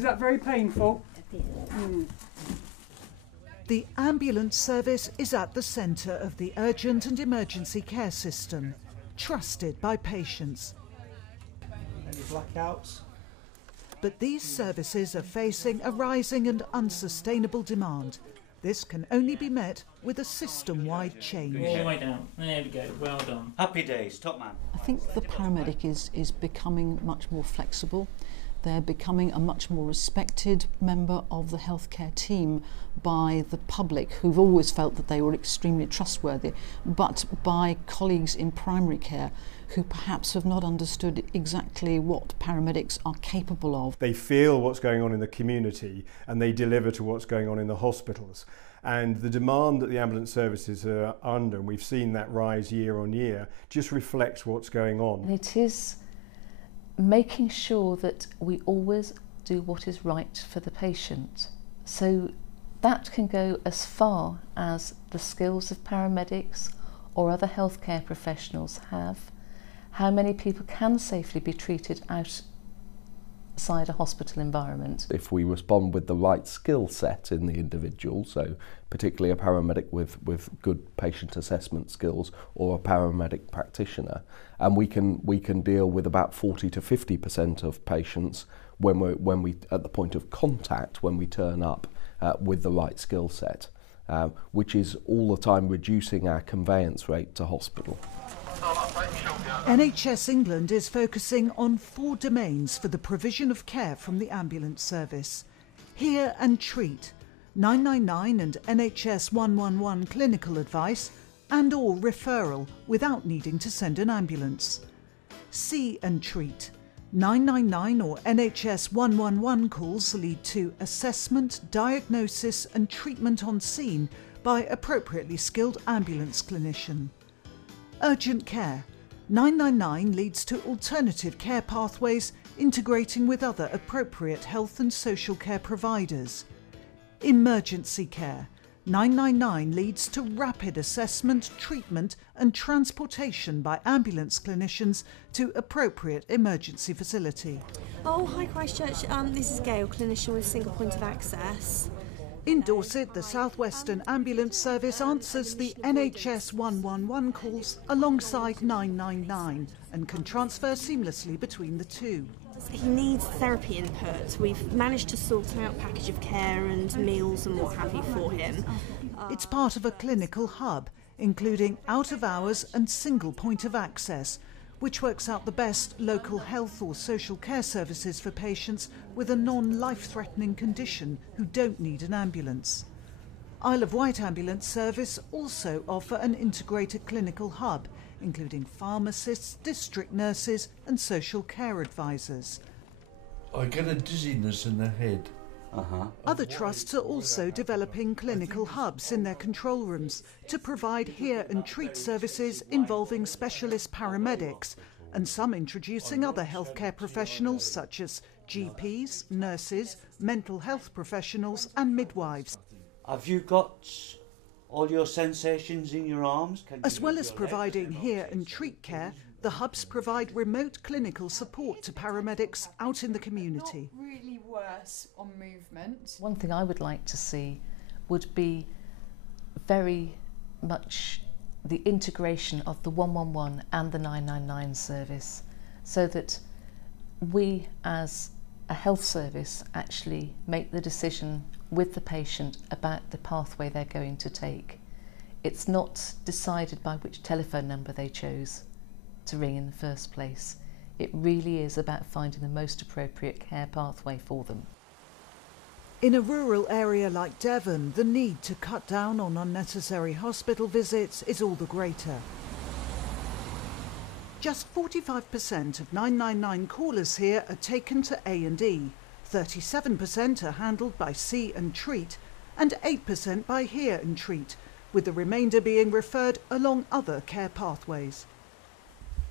Is that very painful? The ambulance service is at the centre of the urgent and emergency care system, trusted by patients. Any blackouts? But these services are facing a rising and unsustainable demand. This can only be met with a system-wide change. All the way down. There we go. Well done. Happy days, top man. I think the paramedic is becoming much more flexible. They're becoming a much more respected member of the healthcare team by the public, who've always felt that they were extremely trustworthy, but by colleagues in primary care who perhaps have not understood exactly what paramedics are capable of. They feel what's going on in the community and they deliver to what's going on in the hospitals. And the demand that the ambulance services are under, and we've seen that rise year on year, just reflects what's going on. And it is making sure that we always do what is right for the patient. So that can go as far as the skills of paramedics or other healthcare professionals have, how many people can safely be treated outside a hospital environment. If we respond with the right skill set in the individual, so particularly a paramedic with good patient assessment skills or a paramedic practitioner, and we can deal with about 40 to 50% of patients when we at the point of contact, when we turn up with the right skill set, which is all the time reducing our conveyance rate to hospital. NHS England is focusing on 4 domains for the provision of care from the ambulance service: hear and treat, 999 and NHS 111 clinical advice, and or referral without needing to send an ambulance; see and treat, 999 or NHS 111 calls lead to assessment, diagnosis and treatment on scene by appropriately skilled ambulance clinician; urgent care, 999 leads to alternative care pathways integrating with other appropriate health and social care providers; emergency care, 999 leads to rapid assessment, treatment and transportation by ambulance clinicians to appropriate emergency facility. Oh, hi Christchurch, this is Gail, clinician with single point of access. In Dorset, the South Western Ambulance Service answers the NHS 111 calls alongside 999 and can transfer seamlessly between the two. He needs therapy input. We've managed to sort out package of care and meals and what have you for him. It's part of a clinical hub, including out-of-hours and single point of access, which works out the best local health or social care services for patients with a non-life-threatening condition who don't need an ambulance. Isle of Wight Ambulance Service also offer an integrated clinical hub, including pharmacists, district nurses and social care advisors. I get a dizziness in the head. Other trusts are also developing clinical hubs in their control rooms to provide hear and treat services involving specialist paramedics, and some introducing other healthcare professionals such as GPs, nurses, mental health professionals and midwives. Have you got all your sensations in your arms? As well as providing hear and treat care, the hubs provide remote clinical support to paramedics out in the community. Not really worse on movement. One thing I would like to see would be very much the integration of the 111 and the 999 service, so that we as a health service actually make the decision with the patient about the pathway they're going to take. It's not decided by which telephone number they chose to ring in the first place. It really is about finding the most appropriate care pathway for them. In a rural area like Devon, the need to cut down on unnecessary hospital visits is all the greater. Just 45% of 999 callers here are taken to A&E, 37% are handled by see and treat, and 8% by hear and treat, with the remainder being referred along other care pathways.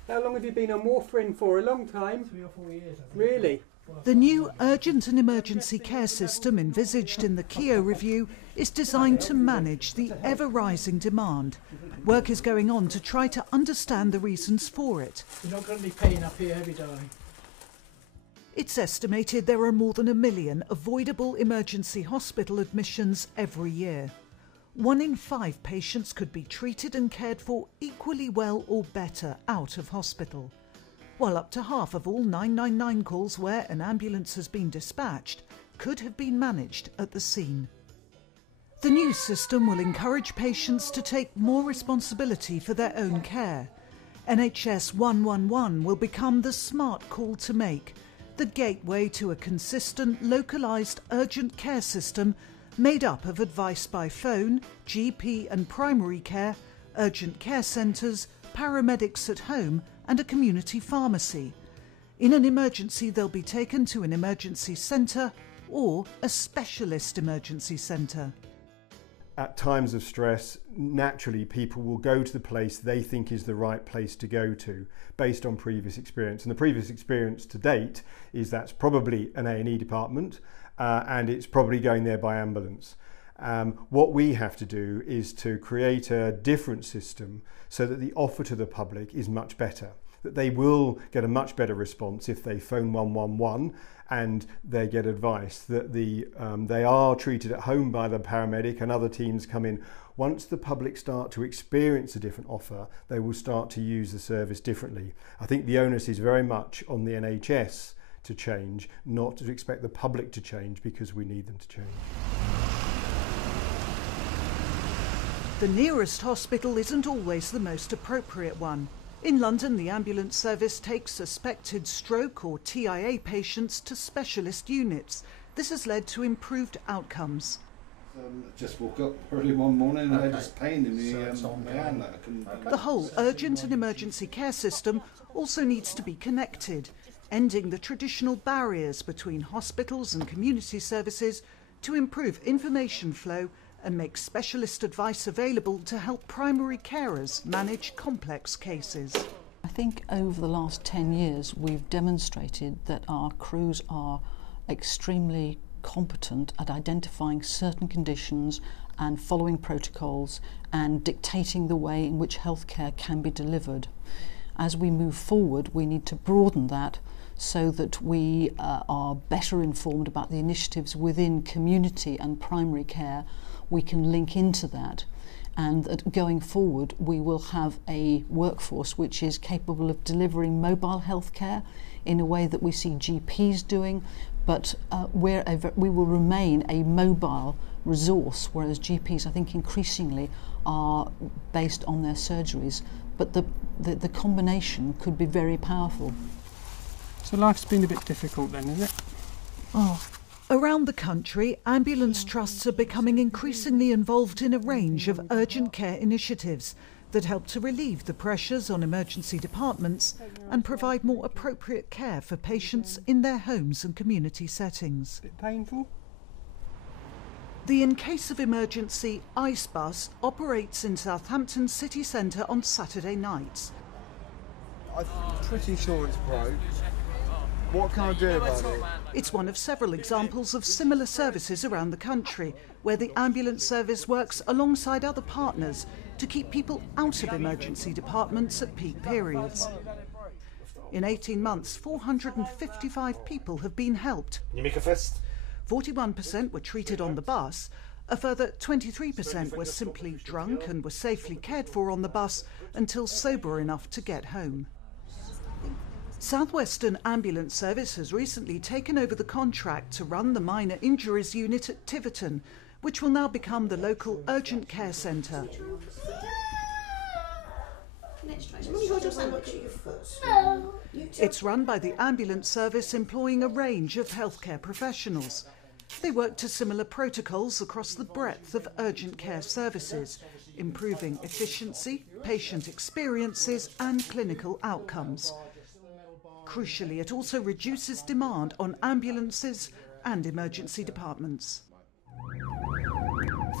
How long have you been on warfarin for? A long time? 3 or 4 years. I think. Really? The new urgent and emergency care system envisaged in the Keogh review is designed to manage the ever-rising demand. Work is going on to try to understand the reasons for it. You're not going to be paying up here, heavy darling. It's estimated there are more than 1 million avoidable emergency hospital admissions every year. 1 in 5 patients could be treated and cared for equally well or better out of hospital, while up to half of all 999 calls where an ambulance has been dispatched could have been managed at the scene. The new system will encourage patients to take more responsibility for their own care. NHS 111 will become the smart call to make, the gateway to a consistent, localised urgent care system made up of advice by phone, GP and primary care, urgent care centres, paramedics at home and a community pharmacy. In an emergency, they'll be taken to an emergency centre or a specialist emergency centre. At times of stress, naturally people will go to the place they think is the right place to go to based on previous experience. And the previous experience to date is that's probably an A&E department and it's probably going there by ambulance. What we have to do is to create a different system so that the offer to the public is much better, that they will get a much better response if they phone 111 and they get advice, that they are treated at home by the paramedic and other teams come in. Once the public start to experience a different offer, they will start to use the service differently. I think the onus is very much on the NHS to change, not to expect the public to change because we need them to change. The nearest hospital isn't always the most appropriate one. In London, the ambulance service takes suspected stroke or TIA patients to specialist units. This has led to improved outcomes. Just woke up early one morning and I had this pain in the hand that I couldn't... The whole urgent and emergency care system also needs to be connected, ending the traditional barriers between hospitals and community services to improve information flow and make specialist advice available to help primary carers manage complex cases. I think over the last 10 years we've demonstrated that our crews are extremely competent at identifying certain conditions and following protocols and dictating the way in which healthcare can be delivered. As we move forward, we need to broaden that so that we are better informed about the initiatives within community and primary care. We can link into that, and that going forward we will have a workforce which is capable of delivering mobile healthcare in a way that we see GPs doing, but we will remain a mobile resource, whereas GPs I think increasingly are based on their surgeries, but the combination could be very powerful. So life's been a bit difficult then, is it? Around the country, ambulance trusts are becoming increasingly involved in a range of urgent care initiatives that help to relieve the pressures on emergency departments and provide more appropriate care for patients in their homes and community settings. Bit painful? The In Case of Emergency ICE bus operates in Southampton city centre on Saturday nights. I'm pretty sure it's broke. What can I do about it? It's one of several examples of similar services around the country where the ambulance service works alongside other partners to keep people out of emergency departments at peak periods. In 18 months, 455 people have been helped. You make a fist. 41% were treated on the bus. A further 23% were simply drunk and were safely cared for on the bus until sober enough to get home. South Western Ambulance Service has recently taken over the contract to run the minor injuries unit at Tiverton, which will now become the local urgent care centre. It's run by the ambulance service employing a range of healthcare professionals. They work to similar protocols across the breadth of urgent care services, improving efficiency, patient experiences and clinical outcomes. Crucially, it also reduces demand on ambulances and emergency departments.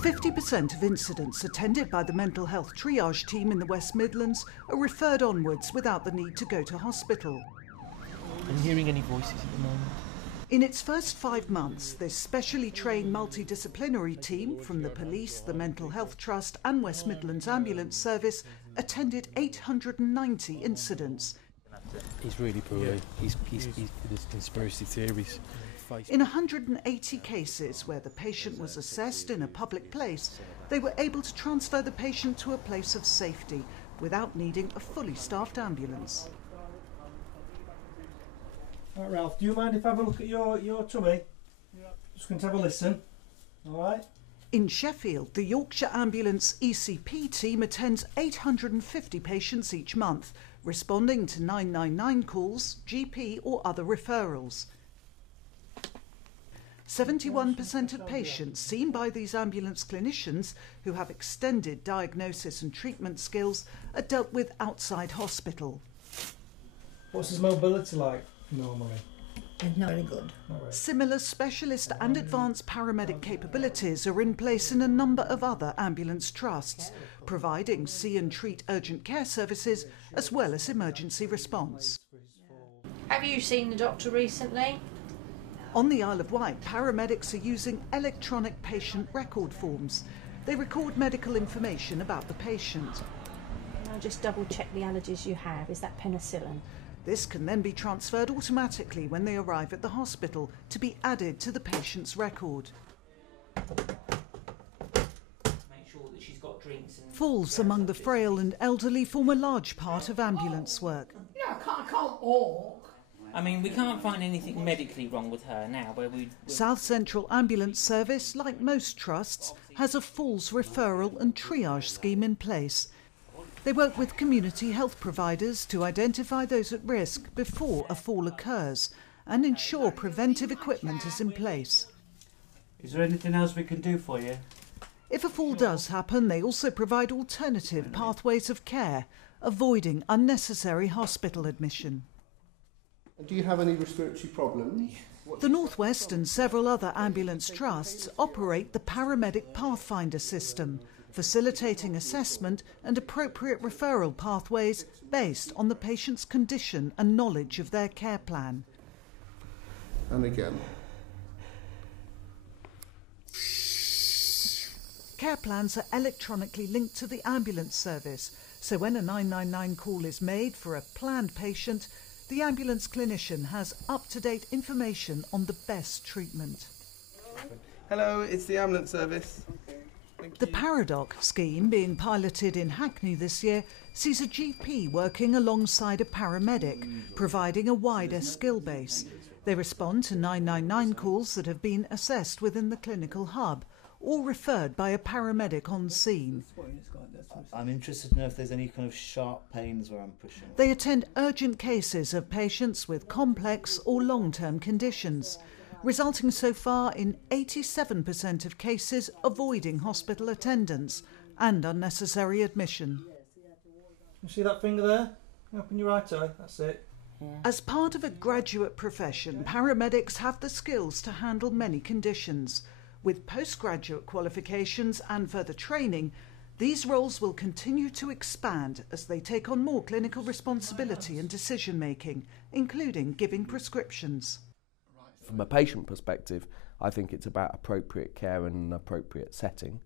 50% of incidents attended by the mental health triage team in the West Midlands are referred onwards without the need to go to hospital. I'm hearing any voices at the moment. In its first 5 months, this specially trained multidisciplinary team from the police, the Mental Health Trust and West Midlands Ambulance Service attended 890 incidents. He's really poorly. He's there's conspiracy theories. In 180 cases where the patient was assessed in a public place, they were able to transfer the patient to a place of safety without needing a fully staffed ambulance. Right, Ralph, do you mind if I have a look at your tummy? Just going to have a listen. All right. In Sheffield, the Yorkshire Ambulance ECP team attends 850 patients each month, responding to 999 calls, GP or other referrals. 71% of patients seen by these ambulance clinicians who have extended diagnosis and treatment skills are dealt with outside hospital. What's his mobility like normally? It's not very good. Similar specialist and advanced paramedic capabilities are in place in a number of other ambulance trusts, providing see and treat urgent care services as well as emergency response. Have you seen the doctor recently? On the Isle of Wight, paramedics are using electronic patient record forms. They record medical information about the patient. I'll just double check the allergies you have. Is that penicillin? This can then be transferred automatically when they arrive at the hospital to be added to the patient's record. Falls among the frail and elderly form a large part of ambulance work. No, I can't walk. I mean, we can't find anything medically wrong with her now. South Central Ambulance Service, like most trusts, has a falls referral and triage scheme in place. They work with community health providers to identify those at risk before a fall occurs and ensure preventive equipment is in place. Is there anything else we can do for you? If a fall does happen, they also provide alternative pathways of care, avoiding unnecessary hospital admission. Do you have any respiratory problems? The North West and several other ambulance trusts operate the Paramedic Pathfinder system, facilitating assessment and appropriate referral pathways based on the patient's condition and knowledge of their care plan. And again. Care plans are electronically linked to the ambulance service, so when a 999 call is made for a planned patient, the ambulance clinician has up-to-date information on the best treatment. Hello, it's the ambulance service. The Paradoc scheme, being piloted in Hackney this year, sees a GP working alongside a paramedic, providing a wider skill base. They respond to 999 calls that have been assessed within the clinical hub or referred by a paramedic on scene. I'm interested to know if there's any kind of sharp pains where I'm pushing. They attend urgent cases of patients with complex or long-term conditions, resulting so far in 87% of cases avoiding hospital attendance and unnecessary admission. You see that finger there? Open your right eye, that's it. As part of a graduate profession, paramedics have the skills to handle many conditions. With postgraduate qualifications and further training, these roles will continue to expand as they take on more clinical responsibility and decision-making, including giving prescriptions. From a patient perspective, I think it's about appropriate care in an appropriate setting.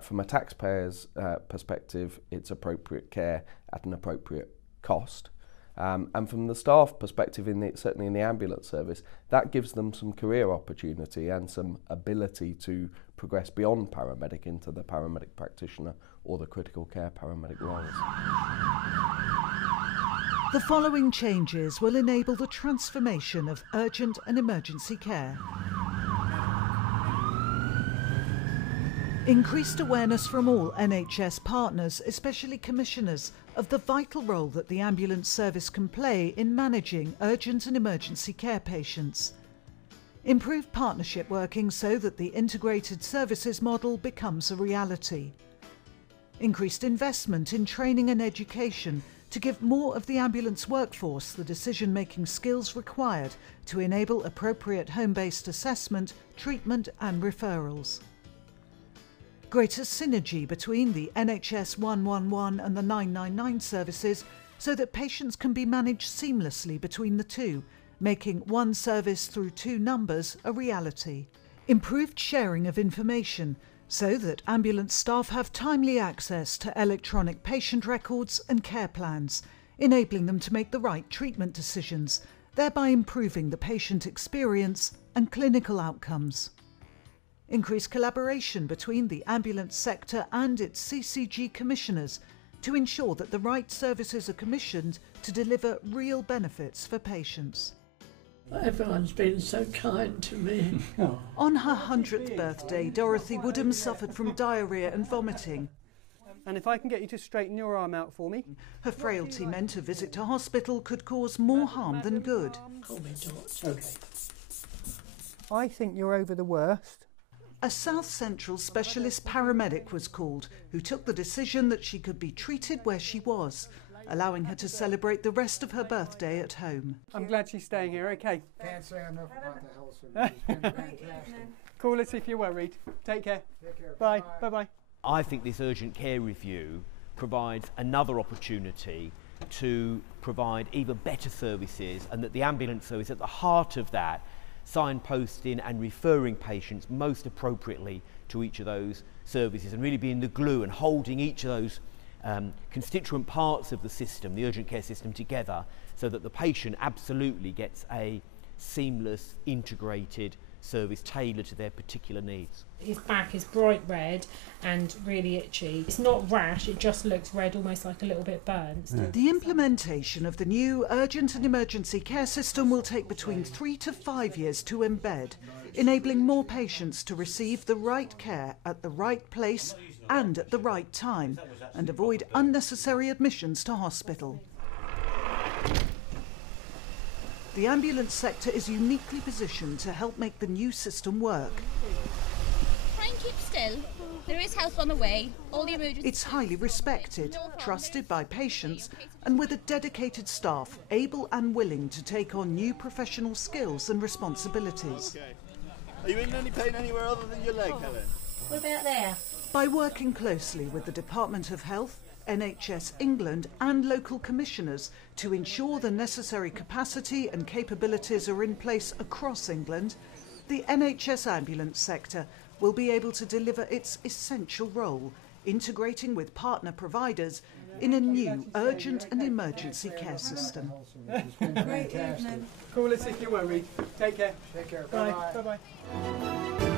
From a taxpayer's perspective, it's appropriate care at an appropriate cost. And from the staff perspective, certainly in the ambulance service, that gives them some career opportunity and some ability to progress beyond paramedic into the paramedic practitioner or the critical care paramedic roles. The following changes will enable the transformation of urgent and emergency care. Increased awareness from all NHS partners, especially commissioners, of the vital role that the ambulance service can play in managing urgent and emergency care patients. Improved partnership working so that the integrated services model becomes a reality. Increased investment in training and education to give more of the ambulance workforce the decision-making skills required to enable appropriate home-based assessment, treatment and referrals. Greater synergy between the NHS 111 and the 999 services so that patients can be managed seamlessly between the two, making one service through two numbers a reality. Improved sharing of information so that ambulance staff have timely access to electronic patient records and care plans, enabling them to make the right treatment decisions, thereby improving the patient experience and clinical outcomes. Increased collaboration between the ambulance sector and its CCG commissioners to ensure that the right services are commissioned to deliver real benefits for patients. Everyone's been so kind to me. On her 100th birthday, Dorothy Woodham suffered from diarrhoea and vomiting. And if I can get you to straighten your arm out for me. Her frailty meant a visit to hospital could cause more harm than good. Call me George. Okay. I think you're over the worst. A South Central specialist paramedic was called, who took the decision that she could be treated where she was, allowing her to celebrate the rest of her birthday at home. I'm glad she's staying here, okay. Can't say enough about the health service. It's been fantastic. Call us if you're worried. Take care. Take care. Bye. Bye-bye. I think this urgent care review provides another opportunity to provide even better services, and that the ambulance service at the heart of that, signposting and referring patients most appropriately to each of those services, and really being the glue and holding each of those constituent parts of the system, the urgent care system, together, so that the patient absolutely gets a seamless, integrated service tailored to their particular needs. His back is bright red and really itchy. It's not rash, it just looks red, almost like a little bit burnt. Yeah. The implementation of the new urgent and emergency care system will take between 3 to 5 years to embed, enabling more patients to receive the right care at the right place and at the right time, and avoid unnecessary admissions to hospital. The ambulance sector is uniquely positioned to help make the new system work. Try and keep still. There is help on the way. All the emergency. It's highly respected, trusted by patients, and with a dedicated staff able and willing to take on new professional skills and responsibilities. Okay. Are you in any pain anywhere other than your leg, Helen? What about there? By working closely with the Department of Health, NHS England and local commissioners to ensure the necessary capacity and capabilities are in place across England, the NHS ambulance sector will be able to deliver its essential role, integrating with partner providers in a new urgent and emergency care system. Call us if you're worried. Take care. Take care. Bye. Bye-bye.